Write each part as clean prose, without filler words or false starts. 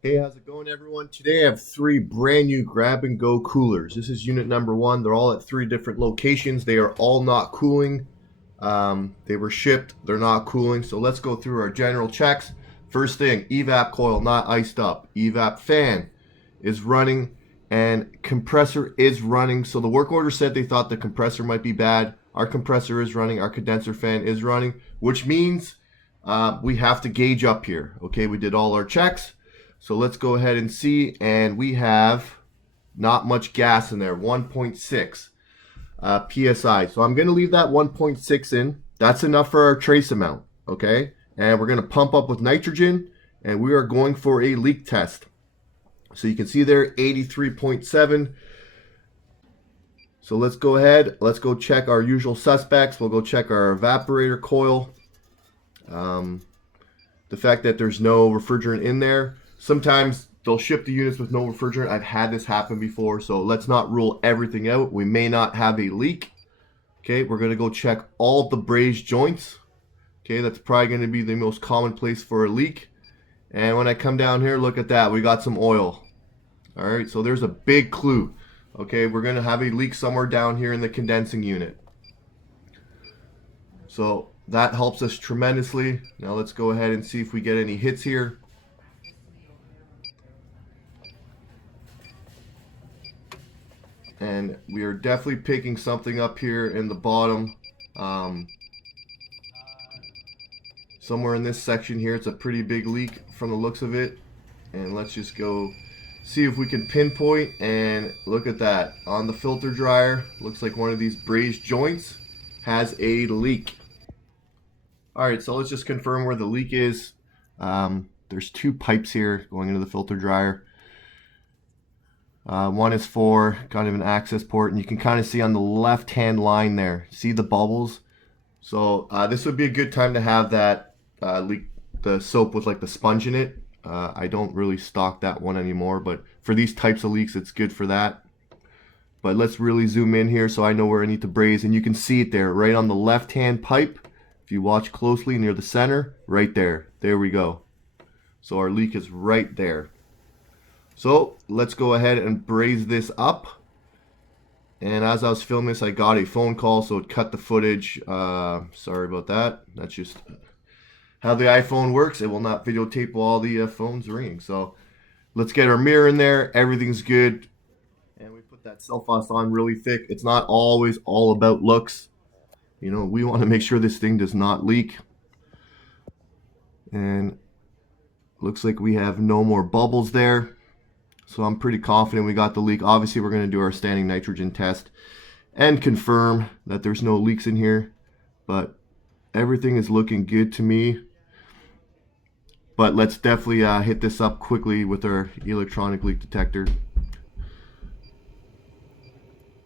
Hey, how's it going, everyone? Today I have three brand new grab and go coolers. This is unit number one. They're all at three different locations. They are all not cooling. They were shipped. They're not cooling. So let's go through our general checks. First thing, evap coil not iced up. Evap fan is running and compressor is running. So the work order said they thought the compressor might be bad. Our compressor is running. Our condenser fan is running, which means we have to gauge up here. Okay, we did all our checks. So let's go ahead and see, and we have not much gas in there, 1.6 psi. So I'm going to leave that 1.6 in. That's enough for our trace amount, okay? And we're going to pump up with nitrogen, and we are going for a leak test. So you can see there, 83.7. So let's go ahead. Let's go check our usual suspects. We'll go check our evaporator coil. The fact that there's no refrigerant in there. Sometimes they'll ship the units with no refrigerant. I've had this happen before, so let's not rule everything out. We may not have a leak. Okay, we're going to go check all of the braze joints. Okay, that's probably going to be the most common place for a leak. And when I come down here, look at that. We got some oil. All right, so there's a big clue. Okay, we're going to have a leak somewhere down here in the condensing unit. So that helps us tremendously. Now let's go ahead and see if we get any hits here. And we are definitely picking something up here in the bottom. Somewhere in this section here, it's a pretty big leak from the looks of it. And let's just go see if we can pinpoint, and look at that. On the filter dryer, looks like one of these braze joints has a leak. Alright, so let's just confirm where the leak is. There's two pipes here going into the filter dryer. One is for kind of an access port, and you can kind of see on the left hand line there, see the bubbles. So this would be a good time to have that leak, the soap with like the sponge in it. I don't really stock that one anymore, but for these types of leaks it's good for that. But let's really zoom in here so I know where I need to braze, and you can see it there right on the left hand pipe. If you watch closely near the center, right there we go. So our leak is right there. So let's go ahead and braze this up. And as I was filming this, I got a phone call, so it cut the footage. Sorry about that. That's just how the iPhone works. It will not videotape while the phone's ringing. So let's get our mirror in there. Everything's good. And we put that Selfos on really thick. It's not always all about looks. You know, we want to make sure this thing does not leak. And looks like we have no more bubbles there. So I'm pretty confident we got the leak. Obviously, we're going to do our standing nitrogen test and confirm that there's no leaks in here. But everything is looking good to me. But let's definitely hit this up quickly with our electronic leak detector.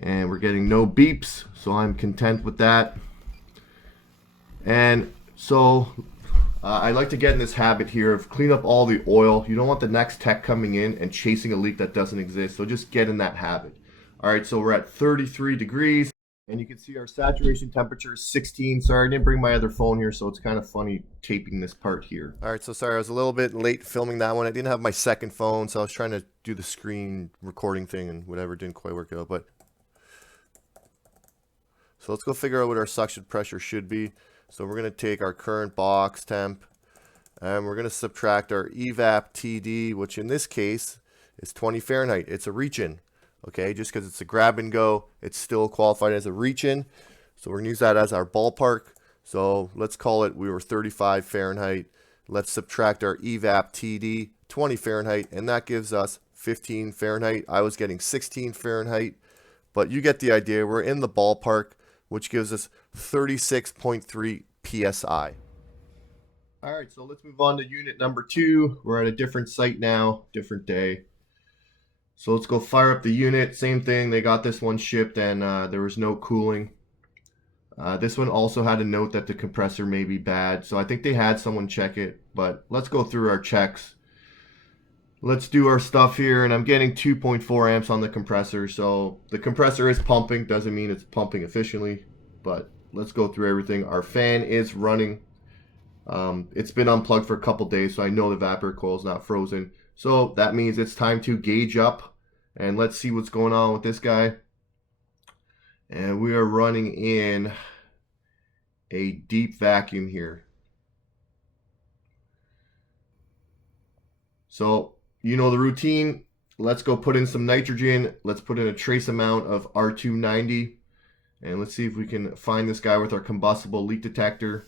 And we're getting no beeps, so I'm content with that. And so I like to get in this habit here of clean up all the oil. You don't want the next tech coming in and chasing a leak that doesn't exist. So just get in that habit. All right, so we're at 33 degrees. And you can see our saturation temperature is 16. Sorry, I didn't bring my other phone here, so it's kind of funny taping this part here. All right, so sorry, I was a little bit late filming that one. I didn't have my second phone, so I was trying to do the screen recording thing and whatever didn't quite work out. But so let's go figure out what our suction pressure should be. So we're going to take our current box temp, and we're going to subtract our evap TD, which in this case is 20 Fahrenheit. It's a reach-in, okay? Just because it's a grab and go, it's still qualified as a reach-in. So we're going to use that as our ballpark. So let's call it, we were 35 Fahrenheit. Let's subtract our evap TD, 20 Fahrenheit, and that gives us 15 Fahrenheit. I was getting 16 Fahrenheit, but you get the idea. We're in the ballpark, which gives us 36.3 psi. All right, so let's move on to unit number 2. We're at a different site now, different day. So let's go fire up the unit. Same thing, they got this one shipped and there was no cooling. This one also had a note that the compressor may be bad, so I think they had someone check it, but let's go through our checks. Let's do our stuff here, and I'm getting 2.4 amps on the compressor, so the compressor is pumping. Doesn't mean it's pumping efficiently, but let's go through everything. Our fan is running. It's been unplugged for a couple days, so I know the evaporator coil is not frozen. So that means it's time to gauge up, and let's see what's going on with this guy. And we are running in a deep vacuum here. So you know the routine. Let's go put in some nitrogen. Let's put in a trace amount of R290. And let's see if we can find this guy with our combustible leak detector.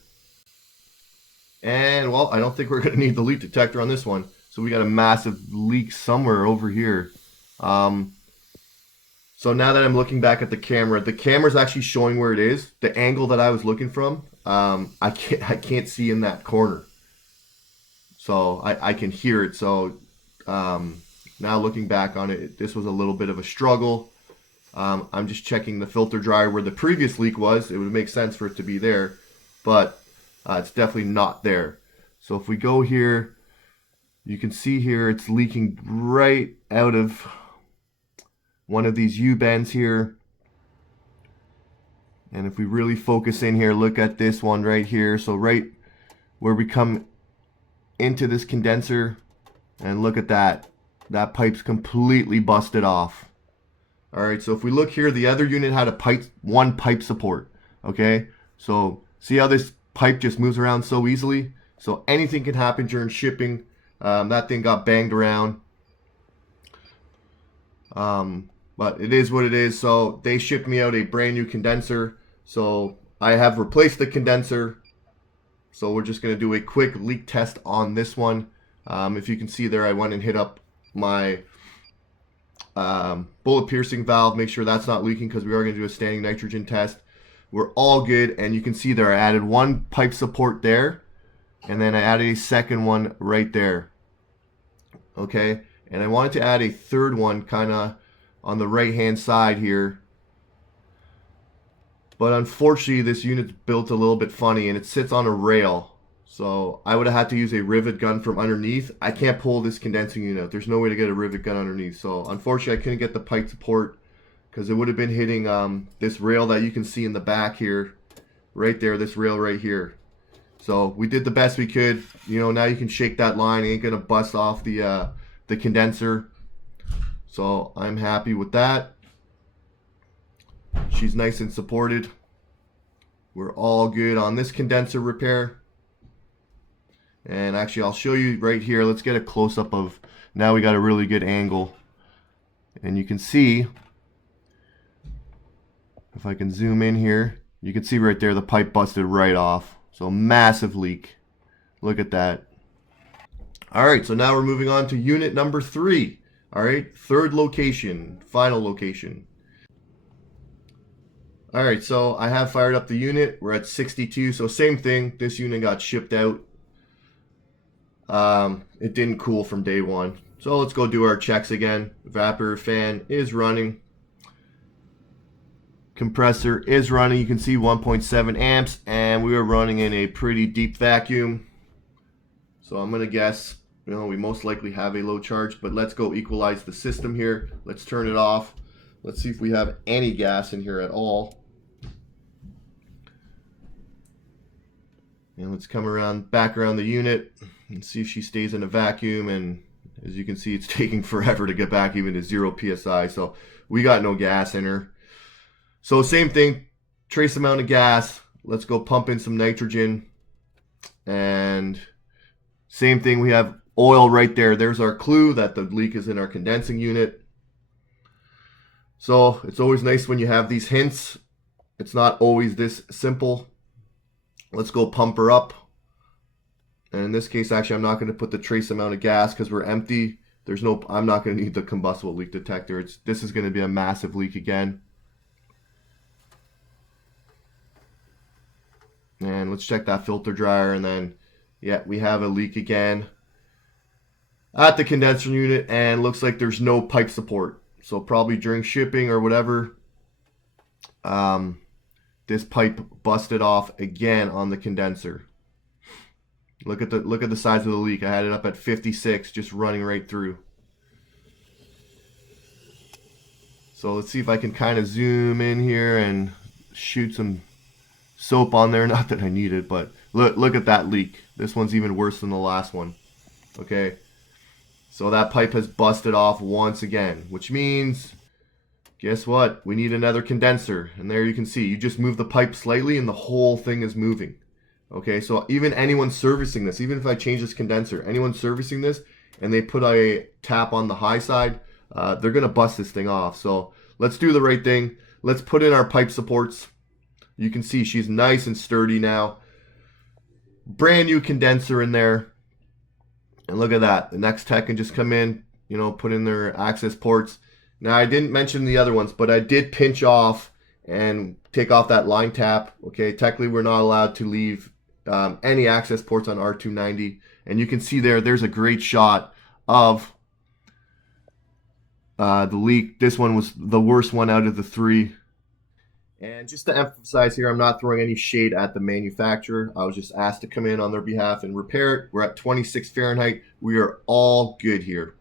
And, well, I don't think we're going to need the leak detector on this one. So we got a massive leak somewhere over here. So now that I'm looking back at the camera's actually showing where it is. The angle that I was looking from, I can't see in that corner. So I can hear it. So now looking back on it, this was a little bit of a struggle. I'm just checking the filter dryer where the previous leak was. It would make sense for it to be there, but it's definitely not there. So if we go here, you can see here it's leaking right out of one of these U-bends here. And if we really focus in here, look at this one right here. So right where we come into this condenser, and look at that. That pipe's completely busted off. Alright, so if we look here, the other unit had one pipe support. Okay, so see how this pipe just moves around so easily? So anything can happen during shipping. That thing got banged around. But it is what it is. So they shipped me out a brand new condenser. So I have replaced the condenser. So we're just going to do a quick leak test on this one. If you can see there, I went and hit up my bullet piercing valve. Make sure that's not leaking because we are going to do a standing nitrogen test. We're all good, and you can see there I added one pipe support there, and then I added a second one right there. Okay, and I wanted to add a third one kind of on the right hand side here, but unfortunately this unit's built a little bit funny and it sits on a rail. So I would have had to use a rivet gun from underneath. I can't pull this condensing unit out. There's no way to get a rivet gun underneath. So unfortunately I couldn't get the pipe support because it would have been hitting this rail that you can see in the back here. Right there, this rail right here. So we did the best we could. You know, now you can shake that line. It ain't going to bust off the condenser. So I'm happy with that. She's nice and supported. We're all good on this condenser repair. And actually, I'll show you right here. Let's get a close-up of, now we got a really good angle. And you can see, if I can zoom in here, you can see right there the pipe busted right off. So massive leak. Look at that. Alright, so now we're moving on to unit number 3. Alright, third location, final location. Alright, so I have fired up the unit. We're at 62, so same thing. This unit got shipped out. It didn't cool from day one. So let's go do our checks again. Evaporator fan is running. Compressor is running. You can see 1.7 amps, and we are running in a pretty deep vacuum. So I'm going to guess, you know, we most likely have a low charge, but let's go equalize the system here. Let's turn it off. Let's see if we have any gas in here at all. And let's come around, back around the unit and see if she stays in a vacuum. And as you can see, it's taking forever to get back even to 0 psi. So we got no gas in her. So same thing, trace amount of gas. Let's go pump in some nitrogen. And same thing, we have oil right there. There's our clue that the leak is in our condensing unit. So it's always nice when you have these hints. It's not always this simple. Let's go pump her up. And in this case, actually, I'm not going to put the trace amount of gas because we're empty. I'm not going to need the combustible leak detector. This is going to be a massive leak again. And let's check that filter dryer, and then, yeah, we have a leak again at the condenser unit, and looks like there's no pipe support. So probably during shipping or whatever, this pipe busted off again on the condenser. Look at the size of the leak. I had it up at 56, just running right through. So let's see if I can kind of zoom in here and shoot some soap on there. Not that I need it, but Look at that leak. This one's even worse than the last one. Okay. So that pipe has busted off once again, which means, guess what? We need another condenser. And there you can see, you just move the pipe slightly and the whole thing is moving. Okay, so even anyone servicing this, even if I change this condenser, anyone servicing this and they put a tap on the high side, they're going to bust this thing off. So let's do the right thing. Let's put in our pipe supports. You can see she's nice and sturdy now. Brand new condenser in there. And look at that. The next tech can just come in, you know, put in their access ports. Now, I didn't mention the other ones, but I did pinch off and take off that line tap. Okay, technically we're not allowed to leave any access ports on R290. And you can see there's a great shot of the leak. This one was the worst one out of the three. And just to emphasize here, I'm not throwing any shade at the manufacturer. I was just asked to come in on their behalf and repair it. We're at 26 Fahrenheit. We are all good here.